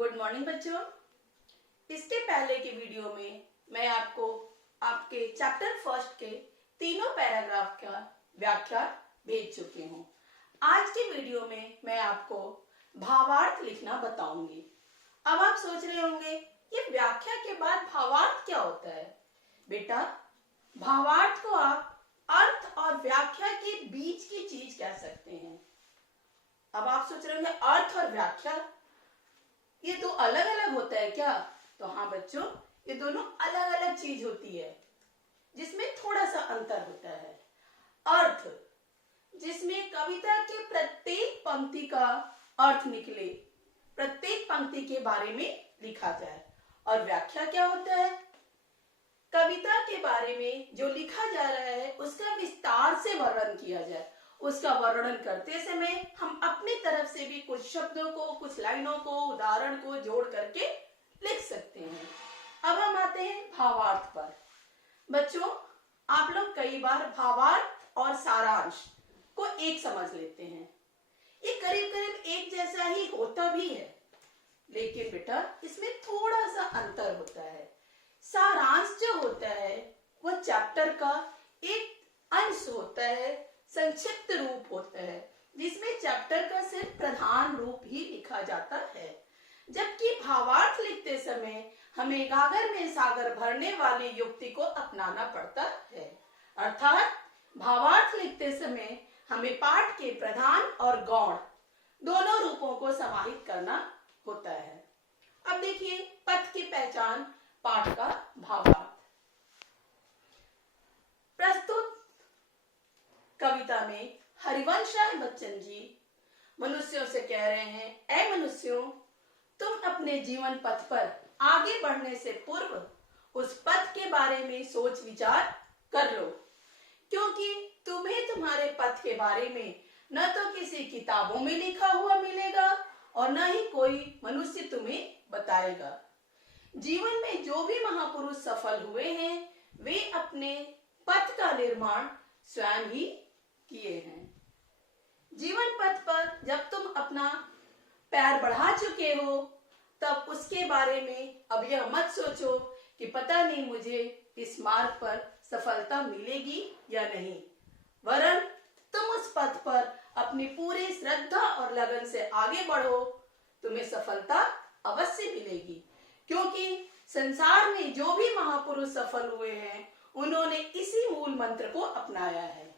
Good morning बच्चों। इसके पहले के वीडियो में मैं आपको आपके चैप्टर फर्स्ट के तीनों पैराग्राफ का व्याख्या भेज चुकी हूँ। आज के वीडियो में मैं आपको भावार्थ लिखना बताऊंगी। अब आप सोच रहे होंगे ये व्याख्या के बाद भावार्थ क्या होता है? बेटा, भावार्थ को आप अर्थ और व्याख्या के बीच की चीज कह सकते हैं। अब आप सोच रहे होंगे अर्थ और व्याख्या ये दो अलग अलग होता है क्या? तो हाँ बच्चों, ये दोनों अलग अलग चीज होती है जिसमें थोड़ा सा अंतर होता है। अर्थ जिसमें कविता के प्रत्येक पंक्ति का अर्थ निकले, प्रत्येक पंक्ति के बारे में लिखा जाए। और व्याख्या क्या होता है? कविता के बारे में जो लिखा जा रहा है उसका विस्तार से वर्णन किया जाए। उसका वर्णन करते समय हम अपनी तरफ से भी कुछ शब्दों को, कुछ लाइनों को, उदाहरण को जोड़ करके लिख सकते हैं। अब हम आते हैं भावार्थ पर। बच्चों, आप लोग कई बार भावार्थ और सारांश को एक समझ लेते हैं। ये करीब करीब एक जैसा ही होता भी है, लेकिन बेटा इसमें थोड़ा सा अंतर होता है। सारांश जो होता है वह चैप्टर का एक अंश होता है, संक्षिप्त रूप होता है, जिसमें चैप्टर का सिर्फ प्रधान रूप ही लिखा जाता है। जबकि भावार्थ लिखते समय हमें गागर में सागर भरने वाली युक्ति को अपनाना पड़ता है। अर्थात भावार्थ लिखते समय हमें पाठ के प्रधान और गौण दोनों रूपों को समाहित करना होता है। अब देखिए पथ की पहचान, पाठ का भावार्थ। प्रस्तुत कविता में हरिवंश राय बच्चन जी मनुष्यों से कह रहे हैं, ऐ मनुष्यों, तुम अपने जीवन पथ पर आगे बढ़ने से पूर्व उस पथ के बारे में सोच विचार कर लो, क्योंकि तुम्हें तुम्हारे पथ के बारे में न तो किसी किताबों में लिखा हुआ मिलेगा और न ही कोई मनुष्य तुम्हें बताएगा। जीवन में जो भी महापुरुष सफल हुए हैं वे अपने पथ का निर्माण स्वयं ही किए हैं। जीवन पथ पर जब तुम अपना पैर बढ़ा चुके हो तब उसके बारे में अब यह मत सोचो कि पता नहीं मुझे इस मार्ग पर सफलता मिलेगी या नहीं, वरन तुम उस पथ पर अपनी पूरी श्रद्धा और लगन से आगे बढ़ो, तुम्हें सफलता अवश्य मिलेगी। क्योंकि संसार में जो भी महापुरुष सफल हुए हैं उन्होंने इसी मूल मंत्र को अपनाया है।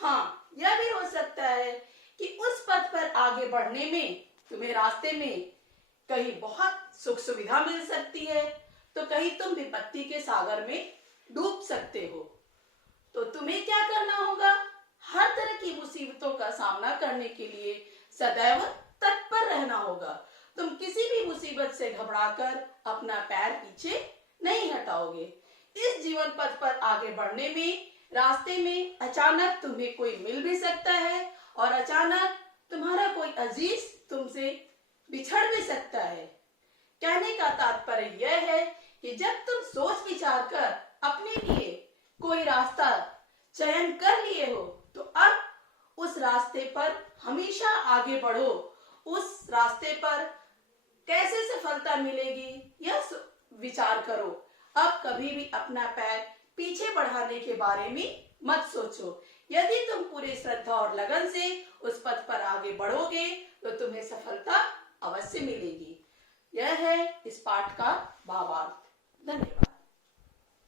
हाँ, यह भी हो सकता है कि उस पथ पर आगे बढ़ने में तुम्हें रास्ते में कहीं बहुत सुख सुविधा मिल सकती है, तो कहीं तुम विपत्ति के सागर में डूब सकते हो। तो तुम्हें क्या करना होगा? हर तरह की मुसीबतों का सामना करने के लिए सदैव तत्पर रहना होगा। तुम किसी भी मुसीबत से घबराकर अपना पैर पीछे नहीं हटाओगे। इस जीवन पथ पर आगे बढ़ने में रास्ते में अचानक तुम्हें कोई मिल भी सकता है और अचानक तुम्हारा कोई अजीज तुमसे बिछड़ भी सकता है। कहने का तात्पर्य यह है कि जब तुम सोच विचार कर अपने लिए कोई रास्ता चयन कर लिए हो तो अब उस रास्ते पर हमेशा आगे बढ़ो। उस रास्ते पर कैसे सफलता मिलेगी यह विचार करो। अब कभी भी अपना पैर पीछे बढ़ाने के बारे में मत सोचो। यदि तुम पूरी श्रद्धा और लगन से उस पथ पर आगे बढ़ोगे तो तुम्हें सफलता अवश्य मिलेगी। यह है इस पाठ का भावार्थ। धन्यवाद।